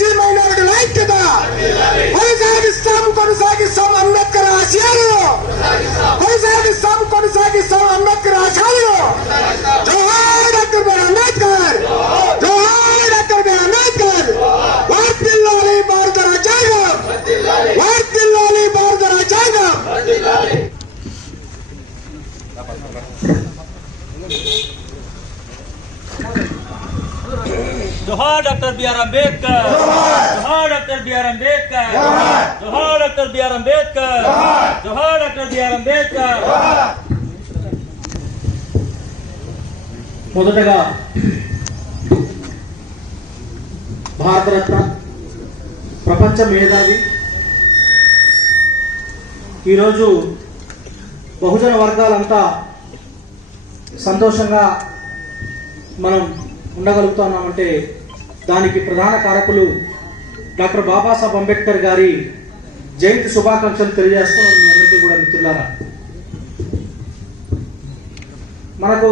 BC మైనారిటీల ఐక్యత కొనసాగిస్తాం అంబేద్కర్ ఆశయాలు కొనసాగిస్తాం అంబేద్కర్ ఆశయాలు. జోహార్ డాక్టర్ బిఆర్ అంబేద్కర్, జోహార్ డాక్టర్ బిఆర్ అంబేద్కర్. వర్ధిల్లాలి భారత రాజ్యాంగం, వర్ధిల్లాలి భారత రాజ్యాంగం. जोहार डॉक्टर बी आर अम्बेडकर, जोहार डॉक्टर बी आर अम्बेडकर, जोहार डॉक्टर बी आर अम्बेडकर, जोहार डॉक्टर बी आर अम्बेडकर. మొదటగా భారతరత్న, ప్రపంచ మేధావి, ఈరోజు బహుజన వర్గాలంతా సంతోషంగా మనం ఉండగలుగుతున్నామంటే దానికి ప్రధాన కారకులు డాక్టర్ బాబాసాహెబ్ అంబేద్కర్ గారి జయంతి శుభాకాంక్షలు తెలియజేస్తూ మీ అందరికీ కూడా మిత్రులారా, మనకు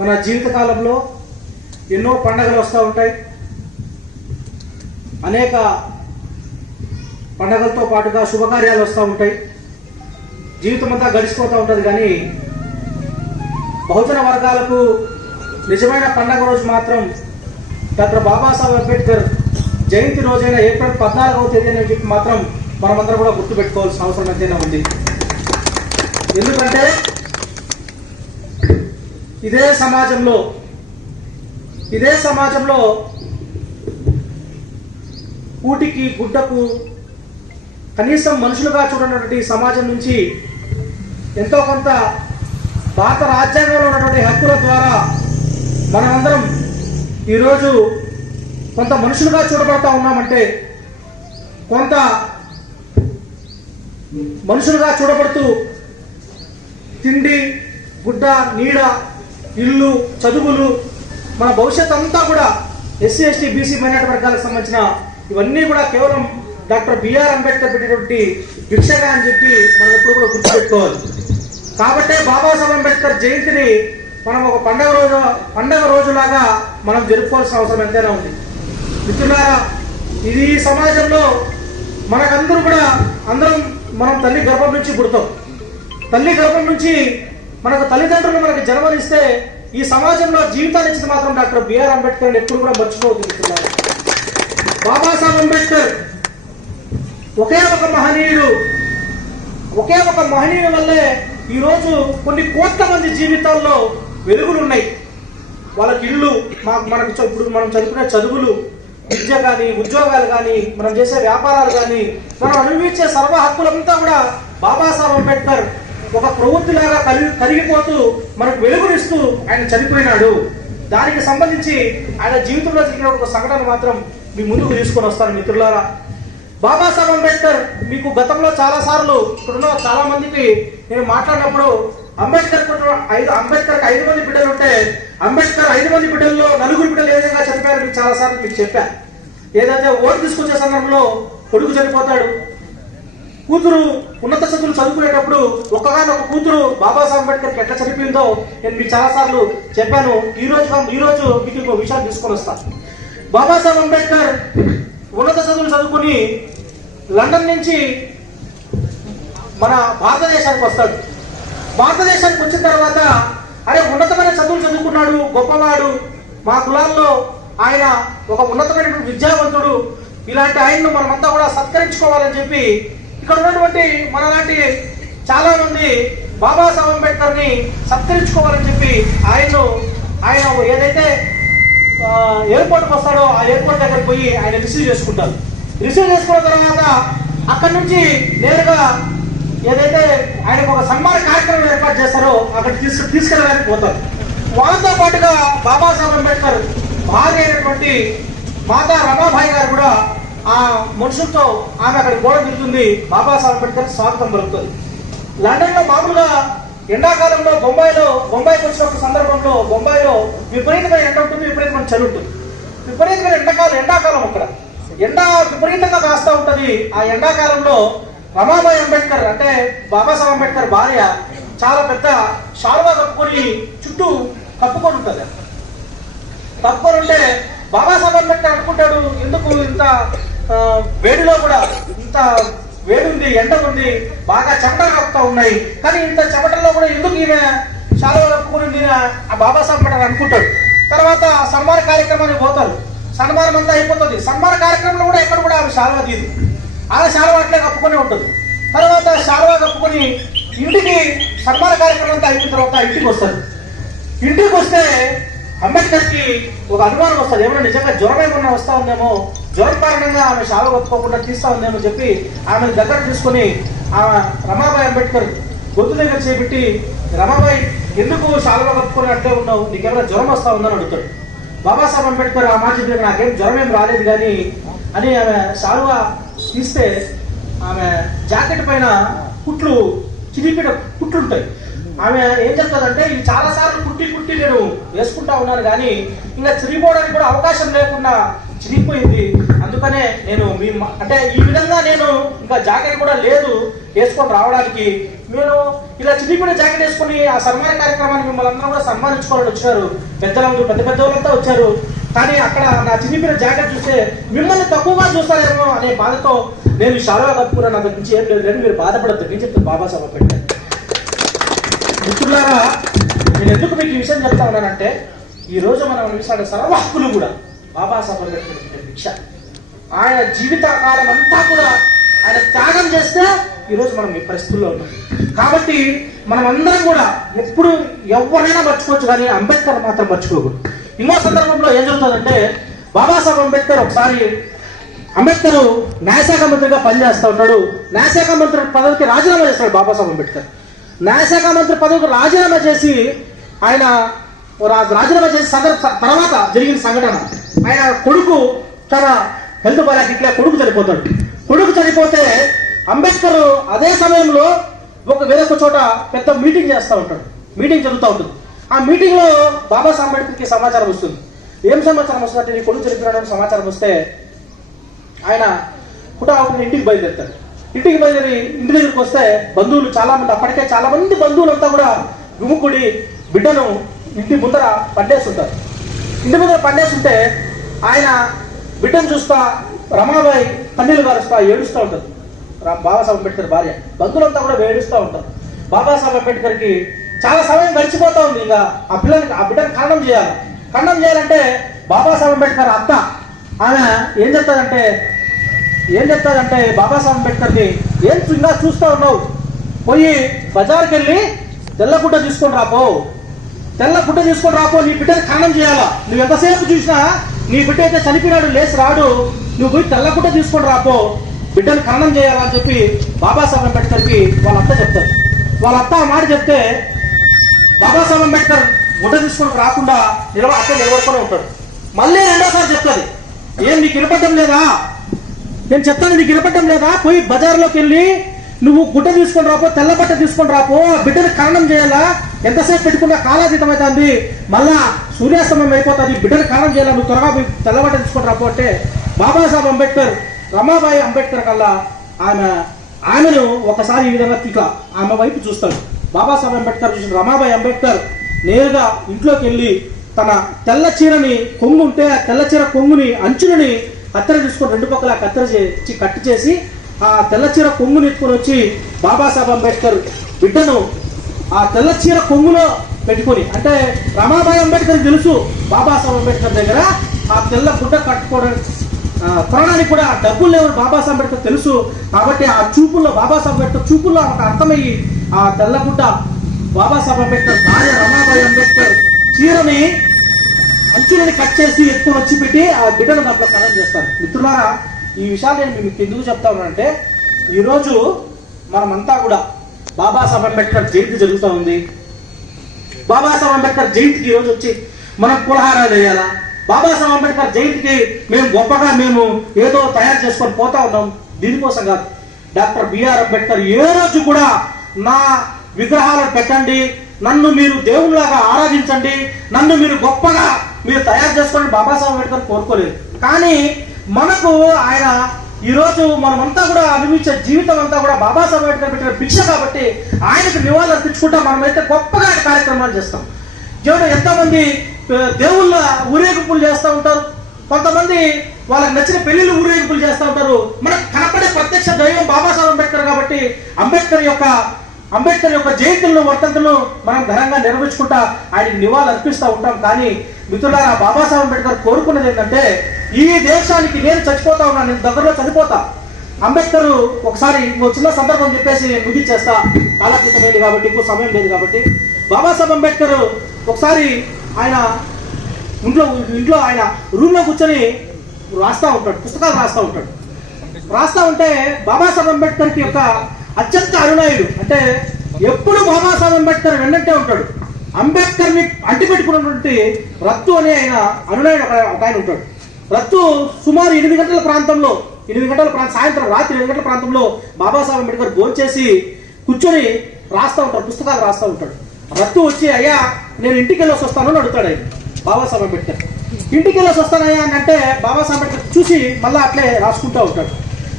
మన జీవితకాలంలో ఎన్నో పండుగలు వస్తూ ఉంటాయి. అనేక పండుగలతో పాటుగా శుభకార్యాలు వస్తూ ఉంటాయి. జీవితం అంతా గడిచిపోతూ ఉంటుంది. కానీ బహుజన వర్గాలకు నిజమైన పండగ రోజు మాత్రం డాక్టర్ బాబాసాహెబ్ అంబేద్కర్ జయంతి రోజైన ఏప్రిల్ 14వ తేదీ అని చెప్పి మాత్రం మనమందరం కూడా గుర్తుపెట్టుకోవాల్సిన అవసరం ఎంతైనా ఉంది. ఎందుకంటే ఇదే సమాజంలో కూటికి గుడ్డకు కనీసం మనుషులుగా చూడనటువంటి సమాజం నుంచి ఎంతో కొంత భారత రాజ్యాంగంలో ఉన్నటువంటి హక్కుల ద్వారా మనమందరం ఈరోజు కొంత మనుషులుగా చూడబడతా ఉన్నామంటే, కొంత మనుషులుగా చూడబడుతూ తిండి, గుడ్డ, నీడ, ఇల్లు, చదువులు, మన భవిష్యత్ అంతా కూడా ఎస్సీ, ఎస్టీ, బీసీ మైనారిటీ వర్గాలకు సంబంధించిన ఇవన్నీ కూడా కేవలం డాక్టర్ బిఆర్ అంబేద్కర్ పెట్టినటువంటి భిక్షగా అని చెప్పి మనం ఎప్పుడు కూడా గుర్తుపెట్టుకోవాలి. కాబట్టే బాబాసాహెబ్ అంబేద్కర్ జయంతిని మనం ఒక పండగ రోజులాగా మనం జరుపుకోవాల్సిన అవసరం ఎంతైనా ఉంది. మిత్రులారా, ఇది సమాజంలో మనకందరూ కూడా మనం తల్లి గర్భం నుంచి పుడతాం. తల్లి గర్భం నుంచి మనకు తల్లిదండ్రులు మనకు జన్మనిస్తే ఈ సమాజంలో జీవితాన్ని ఇచ్చింది మాత్రం డాక్టర్ బిఆర్ అంబేద్కర్ ఎప్పుడు కూడా మర్చిపోవద్దు. మిత్రులారా, బాబాసాహెబ్ అంబేద్కర్ ఒకే ఒక మహనీయుడు వల్లే ఈరోజు కొన్ని కోట్ల మంది జీవితాల్లో వెలుగులు ఉన్నాయి. వాళ్ళకి ఇళ్ళు, ఇప్పుడు మనం చదువుకునే చదువులు, విద్య కానీ, ఉద్యోగాలు కానీ, మనం చేసే వ్యాపారాలు కానీ, మనం అనుభవించే సర్వ హక్కులంతా కూడా బాబాసాహెబ్ అంబేద్కర్ ఒక ప్రవృత్తిలాగా కరిగిపోతూ మనకు వెలుగునిస్తూ ఆయన చనిపోయినాడు. దానికి సంబంధించి ఆయన జీవితంలో జరిగిన ఒక సంఘటన మాత్రం మీ ముందుకు తీసుకొని వస్తాను. మిత్రులారా, బాబాసాహెబ్ అంబేద్కర్ మీకు గతంలో చాలా సార్లు ఇప్పుడున్న చాలా మందికి నేను మాట్లాడినప్పుడు అంబేద్కర్ 5 మంది బిడ్డలు ఉంటే అంబేద్కర్ 5 మంది బిడ్డల్లో 4 బిడ్డలు ఏ విధంగా చనిపోయారు మీకు చాలా సార్లు మీకు చెప్పాను. ఏదైతే ఓటు తీసుకొచ్చే సందర్భంలో కొడుకు చనిపోతాడు, కూతురు ఉన్నత చదువులు చదువుకునేటప్పుడు ఒక్కగానొక కూతురు బాబాసాహెబ్ అంబేద్కర్కి ఎట్లా చనిపోయిందో నేను మీకు చాలా సార్లు చెప్పాను. ఈ రోజు మీకు ఇంకో విషయాన్ని తీసుకొని వస్తాను. బాబాసాహెబ్ అంబేద్కర్ ఉన్నత చదువులు చదువుకుని లండన్ నుంచి మన భారతదేశానికి వస్తాడు. భారతదేశానికి వచ్చిన తర్వాత అరే ఉన్నతమైన చదువులు చదువుకున్నాడు, గొప్పవాడు, మా కులాల్లో ఆయన ఒక ఉన్నతమైన విద్యావంతుడు, ఇలాంటి ఆయన్ను మనమంతా కూడా సత్కరించుకోవాలని చెప్పి ఇక్కడ ఉన్నటువంటి మనలాంటి చాలా మంది బాబాసాహెబ్ అంబేద్కర్ ని సత్కరించుకోవాలని చెప్పి ఆయన ఏదైతే ఎయిర్పోర్ట్కి వస్తాడో ఆ ఎయిర్పోర్ట్ దగ్గర పోయి ఆయన రిసీవ్ చేసుకుంటారు. రిసీవ్ చేసుకున్న తర్వాత అక్కడి నుంచి నేరుగా ఏదైతే ఆయనకు ఒక సన్మాన కార్యక్రమం ఏర్పాటు చేస్తారో అక్కడ తీసుకెళ్ళడానికి పోతారు. వాళ్ళతో పాటుగా బాబాసాహెబ్ అంబేద్కర్ భార్య అయినటువంటి మాతా రమాబాయి గారు కూడా ఆ మనుషులతో ఆమె అక్కడ గోడ తిరుగుతుంది. బాబాసాహెబ్ అంబేద్కర్ స్వాగతం పలుకుతుంది. లండన్ లో మామూలుగా ఎండాకాలంలో బొంబాయికి వచ్చిన ఒక సందర్భంలో బొంబాయిలో విపరీతమైన ఎండ ఉంటుంది, విపరీతమైన చలి ఉంటుంది. విపరీతమైన ఎండాకాలం అక్కడ ఎండ విపరీతంగా కాస్తూ ఉంటుంది. ఆ ఎండాకాలంలో రమాబాయి అంబేద్కర్ అంటే బాబాసాహెబ్ అంబేద్కర్ భార్య చాలా పెద్ద శాలువా కప్పుకొని చుట్టూ కప్పుకొని ఉంటుంది. కప్పుకొని ఉంటే బాబాసాహెబ్ అంబేద్కర్ అనుకుంటాడు, ఎందుకు ఇంత వేడిలో కూడా ఇంత వేడి ఉంది, ఎండ ఉంది, బాగా చెమటలు కప్పుతా ఉన్నాయి, కానీ ఇంత చెమటల్లో కూడా ఎందుకు ఈమె శాలువా కప్పుకుని ఆ బాబాసాహెబ్ అంబేద్కర్ అనుకుంటాడు. తర్వాత సన్మాన కార్యక్రమానికి పోతారు, సన్మానం అంతా అయిపోతుంది. సన్మాన కార్యక్రమంలో కూడా ఎక్కడ కూడా ఆమె శాలువా తీదు, ఆమె శాలువా అట్లే కప్పుకొని ఉంటుంది. తర్వాత శాలువా కప్పుకొని ఇంటికి సన్మాన కార్యక్రమం అంతా అయిపోయిన తర్వాత ఇంటికి వస్తారు. ఇంటికి వస్తే అంబేద్కర్కి ఒక అనుమానం వస్తుంది, ఏమైనా నిజంగా జ్వరం ఏమన్నా వస్తా ఉందేమో, జ్వరం కారణంగా ఆమె శాలువా కప్పుకోకుండా తీస్తా ఉందేమో చెప్పి ఆమెను దగ్గర తీసుకొని ఆమె రమాబాయి అంబేద్కర్ గొంతు దగ్గర చేపెట్టి, రమాబాయి ఎందుకు శాలువా కప్పుకొని అట్లే ఉన్నావు, నీకేమైనా జ్వరం వస్తా ఉందని అడుగుతాడు. బాబాసాహెబ్ అంబేద్కర్ ఆ మాట చెప్పి నాకేం జ్వరం ఏం రాలేదు కానీ అని ఆమె శాలువా తీస్తే ఆమె జాకెట్ పైన కుట్లు, చిరిగిపోయిన కుట్లు ఉంటాయి. ఆమె ఏం చెప్తుందంటే, ఇవి చాలా సార్లు కుట్టి నేను వేసుకుంటా ఉన్నాను కానీ ఇంకా చిరిగిపోవడానికి కూడా అవకాశం లేకుండా చిరిగిపోయింది, అందుకనే నేను అంటే ఈ విధంగా నేను ఇంకా జాకెట్ కూడా లేదు వేసుకొని రావడానికి, నేను ఇలా చిరిగిపోయిన జాకెట్ వేసుకొని ఆ సన్మాన కార్యక్రమాన్ని మిమ్మల్ని అందరూ కూడా సన్మానించుకోవాలని వచ్చారు, పెద్దలందరూ పెద్ద వాళ్ళంతా వచ్చారు, కానీ అక్కడ నా చిరిగిపోయిన జాకెట్ చూస్తే మిమ్మల్ని తక్కువగా చూస్తారేమో అనే బాధతో నేను శాలువా కప్పుకున్నా, నా దగ్గర నుంచి ఏం లేదు కానీ మీరు బాధపడద్దు అని చెప్తాను బాబాసాహెబ్ అంబేద్కర్. మిత్రులారా, నేను ఎందుకు మీకు ఈ విషయం చెప్తా ఉన్నానంటే, ఈ రోజు మనం అనిపిస్తాడు సర్వ హక్కులు కూడా బాబాసాహెబ్ అంబేద్కర్ భిక్ష. ఆయన జీవిత కాలం అంతా కూడా ఆయన త్యాగం చేస్తే ఈరోజు మనం ఈ పరిస్థితుల్లో ఉన్నాం. కాబట్టి మనం అందరం కూడా ఎప్పుడు ఎవరైనా మర్చిపోవచ్చు కానీ అంబేద్కర్ మాత్రం మర్చిపోకూడదు. ఇంకో సందర్భంలో ఏం జరుగుతుందంటే, బాబాసాహెబ్ అంబేద్కర్ ఒకసారి అంబేద్కర్ న్యాయశాఖ మంత్రిగా పనిచేస్తూ ఉంటాడు. న్యాయశాఖ మంత్రి పదవికి రాజీనామా చేస్తాడు బాబాసాహెబ్ అంబేద్కర్. న్యాయశాఖ మంత్రి పదవికి రాజీనామా చేసి ఆయన రాజీనామా చేసిన తర్వాత జరిగిన సంఘటన, ఆయన కొడుకు చాలా హెల్త్ బాగా ఇట్లా కొడుకు చనిపోతాడు. కొడుకు చనిపోతే అంబేద్కర్ అదే సమయంలో వేరొక చోట పెద్ద మీటింగ్ చేస్తూ ఉంటాడు. మీటింగ్ జరుగుతూ ఉంటుంది. ఆ మీటింగ్ లో బాబాసాహెబ్ అంబేద్కర్కి సమాచారం వస్తుంది. ఏం సమాచారం వస్తుందంటే, నీ కొడుకు చనిపోయినాడని సమాచారం వస్తే ఆయన కుటుంబం ఇంటికి బయలుదేరుతాడు. ఇంటికి బయలుదేరి ఇంటి దగ్గరికి వస్తే బంధువులు చాలా మంది, అప్పటికే చాలా మంది బంధువులంతా కూడా గుమ్ముకుడి బిడ్డను ఇంటి ముందర పడ్డేస్తుంటారు. ఇంటి ముందర పడ్డేస్తుంటే ఆయన బిడ్డను చూస్తా రమాబాయి కన్నీళ్లు గారుస్తా ఏడుస్తూ ఉంటుంది. బాబాసాహెబ్ అంబేద్కర్ భార్య, బంధువులంతా కూడా ఏడుస్తూ ఉంటారు. బాబాసాహెబ్ అంబేద్కర్కి చాలా సమయం గడిచిపోతా ఉంది. ఇంకా ఆ బిడ్డను ఖండం చేయాలంటే బాబాసాహెబ్ అంబేద్కర్ అత్త ఆమె ఏం చెప్తాదంటే బాబాసాహెబ్ అంబేద్కర్ని, ఏం ఇంకా చూస్తూ ఉన్నావు, పోయి బజార్కి వెళ్ళి తెల్లగుడ్డ తీసుకొని రాపో, నీ బిడ్డని ఖండం చేయాలా, నువ్వు ఎంతసేపు చూసినా నీ బిడ్డ అయితే చనిపోయినాడు లేచి రాడు, నువ్వు పోయి తెల్లగుడ్డ తీసుకొని రాపో, బిడ్డని ఖండం చేయాలని చెప్పి బాబాసాహెబ్ అంబేద్కర్కి వాళ్ళ అత్త చెప్తారు. వాళ్ళ అత్త ఆ మాట చెప్తే బాబాసాహెబ్ అంబేద్కర్ గుడ్డ తీసుకొని రాకుండా నిలబడుకొని ఉంటాడు. మళ్ళీ రెండోసారి చెప్తుంది, ఏం నీకు వినపడటం లేదా, నేను చెప్తాను నీకు వినపడటం లేదా, పోయి బజార్లోకి వెళ్ళి నువ్వు గుడ్డ తీసుకొని రాపో, తెల్లబట్ట తీసుకొని రాపో, బిడ్డని ఖననం చేయాలా, ఎంతసేపు పెట్టుకున్నా కాలాతీతం అవుతుంది, మళ్ళా సూర్యాస్తమయం అయిపోతుంది, బిడ్డని ఖననం చేయాలా, నువ్వు త్వరగా తెల్లబట్ట తీసుకొని రాపో అంటే బాబాసాహెబ్ అంబేద్కర్ రమాబాయి అంబేద్కర్ కల్లా ఆమెను ఒకసారి ఈ విధంగా ఇట్లా ఆమె వైపు చూస్తాడు. బాబాసాహెబ్ అంబేద్కర్ చూసిన రమాబాయి అంబేద్కర్ నేరుగా ఇంట్లోకి వెళ్ళి తన తెల్ల చీరని కొంగు ఉంటే ఆ తెల్ల చీర కొంగుని అంచులని కత్తెర తీసుకొని రెండు పక్కల కత్తెర కట్టు చేసి ఆ తెల్ల చీర కొంగుని ఎత్తుకొని వచ్చి బాబాసాహెబ్ అంబేద్కర్ బిడ్డను ఆ తెల్ల చీర కొంగులో పెట్టుకొని, అంటే రమాబాయి అంబేద్కర్ తెలుసు బాబాసాహెబ్ అంబేద్కర్ దగ్గర ఆ తెల్ల గుడ్డ కట్టుకోవడం కొనడానికి కూడా డబ్బులు లేవు బాబాసాహెబ్ అంబేద్కర్ తెలుసు. కాబట్టి ఆ చూపుల్లో బాబాసాహెబ్ అంబేద్కర్ చూపుల్లో ఒక అర్థమయ్యి ఆ తెల్ల గుడ్డ బాబాసాహెబ్ అంబేద్కర్ భార్య రమాబాయి అంబేద్కర్ చీరని అంచులని కట్ చేసి ఎత్తుకొని వచ్చి పెట్టి ఆ బిడ్డను దాంట్లో ఖననం చేస్తారు. మిత్రులారా, ఈ విషయాలు నేను మీకు ఎందుకు చెప్తా ఉన్నానంటే, ఈరోజు మనమంతా కూడా బాబాసాహెబ్ అంబేద్కర్ జయంతి జరుగుతూ ఉంది. బాబాసాహెబ్ అంబేద్కర్ జయంతికి ఈరోజు వచ్చి మనం పులహారాలు వేయాలా, బాబాసాహెబ్ అంబేద్కర్ జయంతికి మేము గొప్పగా ఏదో తయారు చేసుకొని పోతా ఉన్నాం, దీనికోసం కాదు. డాక్టర్ బిఆర్ అంబేద్కర్ ఏ రోజు కూడా నా విగ్రహాలను పెట్టండి, నన్ను మీరు దేవుళ్ళలాగా ఆరాధించండి, నన్ను మీరు గొప్పగా మీరు తయారు చేసుకోండి బాబాసాహెబ్ అంబేద్కర్ కోరుకోలేదు. కానీ మనకు ఆయన ఈరోజు మనమంతా కూడా అనుభవించే జీవితం అంతా కూడా బాబాసాహెబ్ అంబేద్కర్ పెట్టిన భిక్ష కాబట్టి ఆయనకు నివాళులు అర్పించుకుంటా మనమైతే గొప్పగా కార్యక్రమాలు చేస్తాం. ఎంతమంది దేవుళ్ళ ఊరేగింపులు చేస్తూ ఉంటారు, కొంతమంది వాళ్ళకి నచ్చిన పెళ్లిళ్ళు ఊరేగింపులు చేస్తూ ఉంటారు. మనకు కనపడే ప్రత్యక్ష దైవం బాబాసాహెబ్ అంబేద్కర్ కాబట్టి అంబేద్కర్ యొక్క జయంతులను వర్తంతులను మనం ఘనంగా నిర్వహించుకుంటా ఆయనకి నివాళులు అర్పిస్తూ ఉంటాం. కానీ మిత్రులారా, బాబాసాహెబ్ అంబేద్కర్ కోరుకున్నది ఏంటంటే ఈ దేశానికి నేను చచ్చిపోతా ఉన్నాను, నేను దగ్గరలో చనిపోతా. అంబేద్కర్ ఒకసారి ఇంకో చిన్న సందర్భం చెప్పేసి ముగించేస్తా, కాలకృతమైంది కాబట్టి ఇంకో సమయం లేదు కాబట్టి. బాబాసాహెబ్ అంబేద్కర్ ఒకసారి ఆయన ఇంట్లో ఆయన రూమ్లో కూర్చొని రాస్తా ఉంటాడు, పుస్తకాలు రాస్తా ఉంటే బాబాసాహెబ్ అంబేద్కర్కి యొక్క అత్యంత అనునాయుడు, అంటే ఎప్పుడు బాబాసాహెబ్ అంబేద్కర్ వెన్నంటే ఉంటాడు. అంబేద్కర్ని అంటిపెట్టుకున్నటువంటి రత్తు అనే ఆయన అనునాయుడు ఒక ఆయన ఉంటాడు. రత్తు సుమారు 8 గంటల ప్రాంతంలో సాయంత్రం రాత్రి 8 గంటల ప్రాంతంలో బాబాసాహెబ్ అంబేద్కర్ భోంచేసి కూర్చొని పుస్తకాలు రాస్తా ఉంటాడు. రత్తు వచ్చి, అయ్యా నేను ఇంటికి వెళ్ళొసి వస్తాను అని అడుగుతాడు ఆయన బాబాసాహెబ్ అంబేద్కర్. ఇంటికి వెళ్ళొసి వస్తానయ్యా అని అంటే బాబాసాహెబ్ అంబేద్కర్ చూసి మళ్ళీ అట్లే రాసుకుంటూ ఉంటాడు.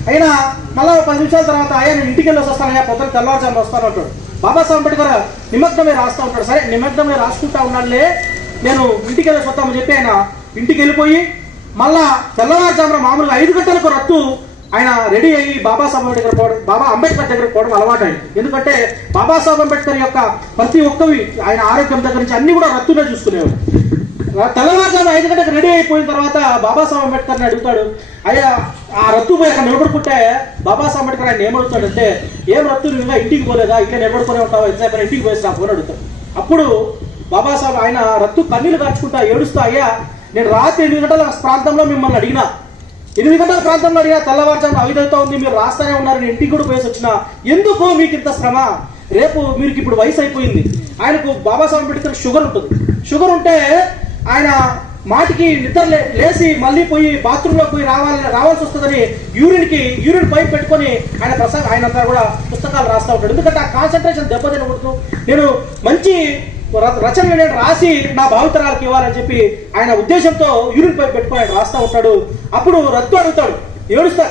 అయినా మళ్ళీ 10 నిమిషాల తర్వాత, అయ్యా నేను ఇంటికి వెళ్ళొసి వస్తానయ్యా, పొద్దున తెల్లవారుజామున వస్తాను అంటాడు. బాబాసాహెబ్ అంబేద్కర్ నిమగ్నమే రాస్తా ఉంటాడు. సరే నిమగ్నమే రాసుకుంటా ఉన్నాడులే, నేను ఇంటికి వెళ్ళొసి వస్తామని చెప్పి ఆయన ఇంటికి వెళ్ళిపోయి మళ్ళా తెల్లవారుజామున మామూలుగా 5 గంటలకు రత్తు ఆయన రెడీ అయ్యి బాబా అంబేద్కర్ దగ్గర పోవడం అలవాటు అయింది. ఎందుకంటే బాబాసాహెబ్ అంబేద్కర్ యొక్క ప్రతి ఒక్కవి ఆయన ఆరోగ్యం దగ్గర నుంచి అన్ని కూడా రత్తునే చూసుకునేవాడు. తెల్లవారుజామున 5 గంటలకు రెడీ అయిపోయిన తర్వాత బాబాసాహెబ్ అంబేద్కర్ని అడుగుతాడు, అయ్యా ఆ రత్తు పోయి అక్కడ నిలబడుకుంటే బాబాసాహెబ్ అంబేద్కర్ ఆయన ఏమడుగుతాడంటే, ఏం రత్తు నువ్వు ఇంకా ఇంటికి పోలేదా, ఇట్లా నిలబడుకునే ఉంటావా, ఎంతసేపు ఇంటికి పోయేసి నా ఫోన్ అడుగుతాడు. అప్పుడు బాబాసాహెబ్ ఆయన రత్తు కన్నీళ్ళు కార్చుకుంటా ఏడుస్తా, అయ్యా నేను రాత్రి 8 గంటల ప్రాంతంలో మిమ్మల్ని అడిగినా, 8 గంటల ప్రాంతంలో అడిగినా తెల్లవారుజామున 5 అవుతా ఉంది, మీరు రాస్తానే ఉన్నారు, నేను ఇంటికి కూడా పోయేసి వచ్చిన, ఎందుకు మీకు ఇంత శ్రమ, రేపు మీకు ఇప్పుడు వయసు అయిపోయింది. ఆయనకు బాబాసాహెబ్ అంబేద్కర్ షుగర్ ఉంటుంది. షుగర్ ఉంటే ఆయన మాటికి నిద్ర లేచి మళ్ళీ పోయి బాత్రూంలో పోయి రావాల్సి వస్తుందని యూరిన్ పైప్ పెట్టుకొని ఆయన అంతా కూడా పుస్తకాలు రాస్తూ ఉంటాడు. ఎందుకంటే ఆ కాన్సన్ట్రేషన్ దెబ్బతినకూడదు, నేను మంచి రచనలు నేను రాసి నా భావితరాలకు ఇవ్వాలని చెప్పి ఆయన ఉద్దేశంతో యూరిన్ పైప్ పెట్టుకొని ఆయన రాస్తూ ఉంటాడు. అప్పుడు రత్తు అడుగుతాడు,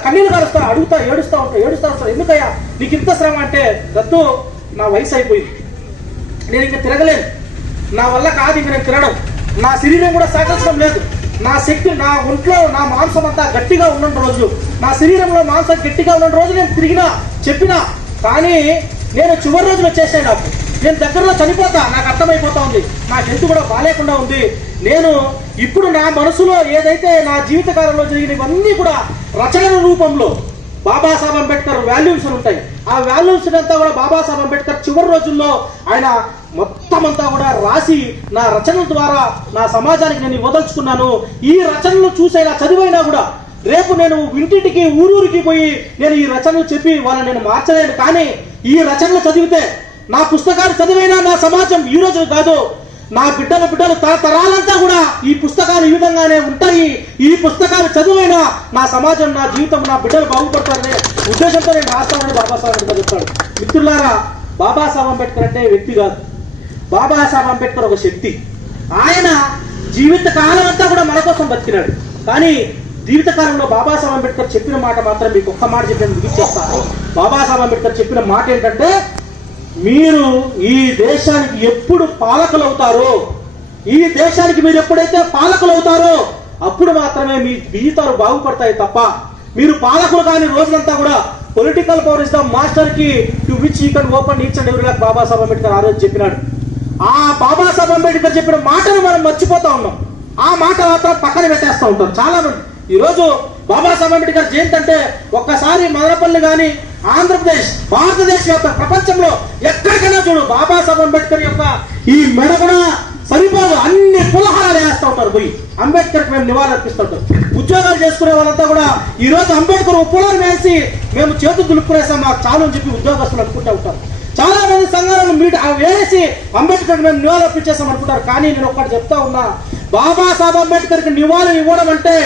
కన్నీళ్ళు కారుస్తా ఏడుస్తా ఉంటాడు. ఎందుకయ్యా నీకు ఇంత శ్రమ అంటే, రత్తు నా వయసు అయిపోయింది, నేను ఇంకా తిరగలేను, నా వల్ల కాదు ఇంక నేను తిరగడం, నా శరీరం కూడా సహకరించడం లేదు, నా శక్తి నా ఒంట్లో నా మాంసం అంతా గట్టిగా ఉన్న రోజు, నా శరీరంలో మాంసం గట్టిగా ఉన్న రోజు నేను తిరిగినా చెప్పినా, కానీ నేను చివరి రోజులు వచ్చేసాను, నాకు నేను దగ్గరలో చనిపోతా, నాకు అర్థమైపోతా ఉంది, నా హెల్త్ కూడా బాగాలేకుండా ఉంది. నేను ఇప్పుడు నా మనసులో ఏదైతే నా జీవితకాలంలో జరిగినవన్నీ కూడా రచనల రూపంలో బాబాసాహెబ్ అంబేద్కర్ వాల్యూమ్స్ ఉంటాయి. ఆ వాల్యూమ్స్ అంతా కూడా బాబాసాహెబ్ అంబేద్కర్ చివరి రోజుల్లో ఆయన మొత్తం అంతా కూడా రాసి నా రచనల ద్వారా నా సమాజానికి నేను ఇవ్వదలుచుకున్నాను. ఈ రచనలు చూసైనా చదివైనా కూడా రేపు నేను ఇంటింటికి ఊరూరికి పోయి నేను ఈ రచనలు చెప్పి వాళ్ళని నేను మార్చలేను. కానీ ఈ రచనలు చదివితే, నా పుస్తకాలు చదివైనా నా సమాజం ఈ రోజు కాదు, నా బిడ్డలు తరాలంతా కూడా ఈ పుస్తకాలు ఈ విధంగానే ఉంటాయి. ఈ పుస్తకాలు చదివైనా నా సమాజం, నా జీవితం, నా బిడ్డలు బాగుపడతారనే ఉద్దేశంతో నేను రాస్తానని బాబాసాహెబ్ అంబేద్కర్ చెప్తాడు. మిత్రులారా, బాబాసాహెబ్ అంబేద్కర్ అంటే వ్యక్తి కాదు, బాబాసాహెబ్ అంబేద్కర్ ఒక శక్తి. ఆయన జీవితకాలం అంతా కూడా మన కోసం బతికినాడు. కానీ జీవితకాలంలో బాబాసాహెబ్ అంబేద్కర్ చెప్పిన మాట మాత్రం మీకు ఒక్క మాట చెప్పాను, ముగిచేస్తాను. బాబాసాహెబ్ అంబేద్కర్ చెప్పిన మాట ఏంటంటే, మీరు ఈ దేశానికి ఎప్పుడు పాలకులు అవుతారో, ఈ దేశానికి మీరు ఎప్పుడైతే పాలకులు అవుతారో అప్పుడు మాత్రమే మీ జీవితాలు బాగుపడతాయి తప్ప, మీరు పాలకులు కాని రోజులంతా కూడా political power is the master key to which you can open each and every lock Babasaheb Ambedkar ఆ రోజు చెప్పినాడు. ఆ బాబాసాహెబ్ అంబేద్కర్ చెప్పిన మాటను మనం మర్చిపోతా ఉన్నాం. ఆ మాట మాత్రం పక్కన పెట్టేస్తూ ఉంటాం చాలా మంది. ఈ రోజు బాబాసాహెబ్ అంబేద్కర్ జయంతి అంటే ఒక్కసారి మదనపల్లి కానీ ఆంధ్రప్రదేశ్, భారతదేశ యొక్క ప్రపంచంలో ఎక్కడికైనా చూడు, బాబాసాహెబ్ అంబేద్కర్ యొక్క ఈ మెడ కూడా సరిపోదు, అన్ని పులహారాలు వేస్తూ ఉంటారు పోయి అంబేద్కర్కి మేము నివాళులు అర్పిస్తుంటాం. ఉద్యోగాలు చేసుకునే వాళ్ళంతా కూడా ఈ రోజు అంబేద్కర్ పులహారం వేసి మేము చేతులు దులుపుకునేసాం, మాకు చాలు అని చెప్పి ఉద్యోగస్తులు అనుకుంటూ ఉంటారు. చాలా మంది సంఘాలను వేసి అంబేద్కర్ మేము నివాళులు అర్పించేసాం అనుకుంటారు. కానీ నేను ఒక్కటి చెప్తా ఉన్నా, బాబాసాహెబ్ అంబేద్కర్కి నివాళులు ఇవ్వడం అంటే,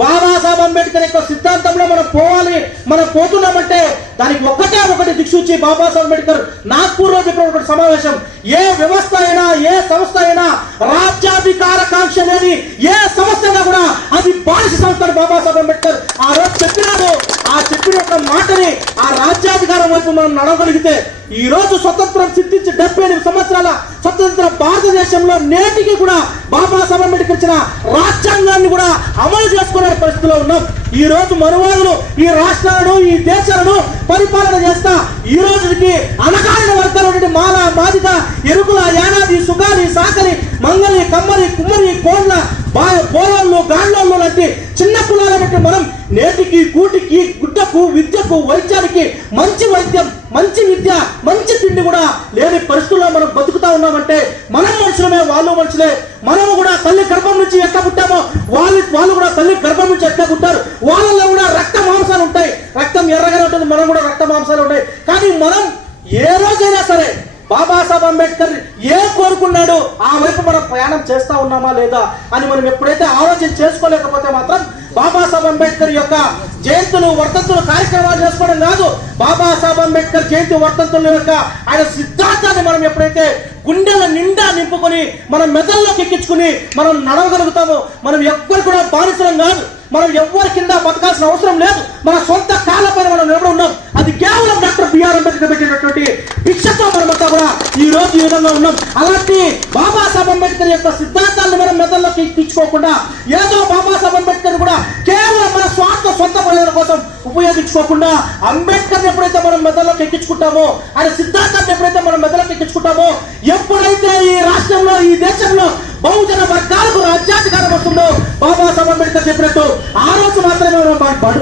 బాబాసాహెబ్ అంబేద్కర్ యొక్క సిద్ధాంతంలో మనం పోవాలి, మనం పోతున్నామంటే దానికి ఒకటి దిక్సూచి బాబాసాహెబ్ అంబేద్కర్ నాగ్పూర్లో చెప్పిన సమావేశం, ఏ వ్యవస్థ అయినా ఏ సంస్థ అయినా రాజ్యాధికార కాంక్ష లేని ఏ సంస్థ అయినా కూడా అది బానిస సంస్థ బాబాసాహెబ్ అంబేద్కర్ ఆ రోజు చెప్పినాడు. ఆ చెప్పిన యొక్క మాటని ఆ రాజ్యాధికారం వైపు మనం నడవగలిగితే ఈ రోజు స్వతంత్రం సిద్ధించి 78 సంవత్సరాల స్వతంత్ర భారతదేశంలో నేటికి కూడా బాబాసాహెబ్ అంబేద్కర్ ఇచ్చిన రాజ్యాంగాన్ని కూడా అమలు చేసుకునే పరిస్థితిలో ఉన్నాం. ఈ రోజు మనువాదులు ఈ రాష్ట్రాలను ఈ దేశాలను పరిపాలన చేస్తా ఈ రోజుకి అనగారిన వర్గాలు మాల బాధిత ఎరుకుల యానాది సుగాలి సాకరి మంగలి కమ్మరి కుమ్మరి కోళ్ళ బోరోళ్ళు గాండ్లోళ్ళు లాంటి చిన్న కులాల బట్టి మనం నేటికి కూటికి గుడ్డకు విద్యకు వైద్యానికి మంచి వైద్యం మంచి విద్య మంచి తిండి కూడా లేని పరిస్థితుల్లో మనం బతుకుతా ఉన్నామంటే మనం మనుషులమే, వాళ్ళు మనుషులే. మనము కూడా తల్లి గర్భం నుంచి ఎట్లా పుట్టామో వాళ్ళు కూడా తల్లి గర్భం నుంచి ఎట్లా పుట్టారు. వాళ్ళలో కూడా రక్త మాంసాలు ఉంటాయి, రక్తం ఎర్రగానే ఉంటుంది, మనం కూడా రక్త మాంసాలు ఉంటాయి. కానీ మనం ఏ రోజైనా సరే బాబాసాహెబ్ అంబేద్కర్ ఏం కోరుకున్నాడు ఆ వైపు మనం ప్రయాణం చేస్తా ఉన్నామా లేదా అని మనం ఎప్పుడైతే ఆలోచన చేసుకోలేకపోతే మాత్రం బాబాసాహెబ్ అంబేద్కర్ యొక్క జయంతులు వర్ధంతులు కార్యక్రమాలు చేసుకోవడం కాదు, బాబాసాహెబ్ అంబేద్కర్ జయంతి వర్ధంతుల యొక్క ఆయన సిద్ధాంతాన్ని మనం ఎప్పుడైతే గుండెల నిండా నింపుకొని మనం మెదల్లోకి ఎక్కించుకుని మనం నడవగలుగుతామో మనం ఎవ్వరు కూడా బానిసలం కాదు, మనం ఎవ్వరి కింద బతకాల్సిన అవసరం లేదు, మన సొంత కాళ్ళపైన మనం నిలబడి ఉన్నాం. అది కేవలం డాక్టర్ బిఆర్ అంబేద్కర్ పెట్టినటువంటి భిక్షతో మనమంతా కూడా ఈ రోజు ఈ విధంగా ఉన్నాం. అలాంటి బాబాసాహెబ్ అంబేద్కర్ యొక్క సిద్ధాంతాలను మనం మెదల్లోకి ఎక్కించుకోకుండా ఏదో బాబాసాహెబ్ అంబేద్కర్ కూడా కేవలం మన సొంత ప్రయోజనం కోసం ఉపయోగించుకోకుండా అంబేద్కర్ ఎప్పుడైతే మనం మెదల్లోకి ఎక్కించుకుంటామో ఆయన సిద్ధాంతాన్ని ఎప్పుడైతే మనం మెదల్లోకి ఎక్కించుకుంటామో ఎప్పుడైతే ఈ రాష్ట్రంలో ఈ దేశంలో బహుజన వర్గాలకు రాజ్యాధికారం వస్తుందో బాబాసాహెబ్ అంబేద్కర్ చెప్పినట్టు ఆ రోజు మాత్రమే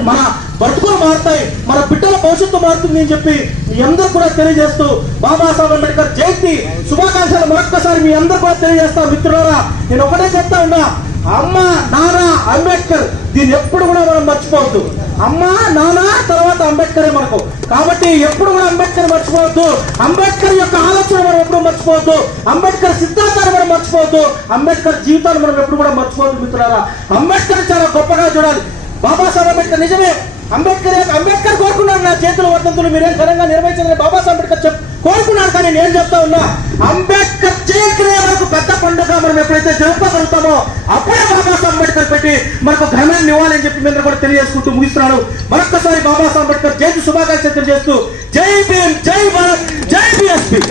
మన బ్రతుకులు మారుతాయి, మన బిడ్డల భవిష్యత్తు మారుతుంది అని చెప్పి మీ అందరూ కూడా తెలియజేస్తూ బాబాసాహెబ్ అంబేద్కర్ జయంతి శుభాకాంక్షలు మరొక్కసారి మీ అందరూ కూడా తెలియజేస్తా. మిత్రులారా, నేను ఒకటే చెప్తా ఉన్నా, అమ్మ నాన్న అంబేద్కర్ దీన్ని ఎప్పుడు కూడా మనం మర్చిపోవద్దు. అమ్మ నాన్న తర్వాత అంబేద్కరే మనకు, కాబట్టి ఎప్పుడు కూడా అంబేద్కర్ మర్చిపోవద్దు. అంబేద్కర్ యొక్క ఆలోచన మనం ఎప్పుడు మర్చిపోవద్దు, అంబేద్కర్ సిద్ధాంతాన్ని మనం మర్చిపోవద్దు, అంబేద్కర్ జీవితాన్ని మనం ఎప్పుడు కూడా మర్చిపోవద్దు. మిత్రులారా, అంబేద్కర్ చాలా గొప్పగా చూడాలి. బాబాసాహెబ్ అంబేద్కర్ నిజమే అంబేద్కర్ కోరుకున్నాడు నా చేతుల వర్ధంతులు మీరేం ఘనంగా నిర్వహించాలని బాబాసాహెబ్ అంబేద్కర్ కోరుకున్నాడు. కానీ నేను చెప్తా ఉన్నా, అంబేద్కర్ జయంతినే మనకు పెద్ద పండుగ మనం ఎప్పుడైతే జరుపుకోగలుగుతామో అప్పుడే బాబాసాహెబ్ అంబేద్కర్ పెట్టి మనకు ఘనాన్ని ఇవ్వాలని చెప్పి మీరు కూడా తెలియజేసుకుంటూ ముగిస్తున్నాడు. మరొక్కసారి బాబాసాహెబ్ అంబేద్కర్ జయంతి శుభాకాంక్షలు తెలియజేస్తూ జై భీమ్, జై భారత్, జై బీఎస్పీ.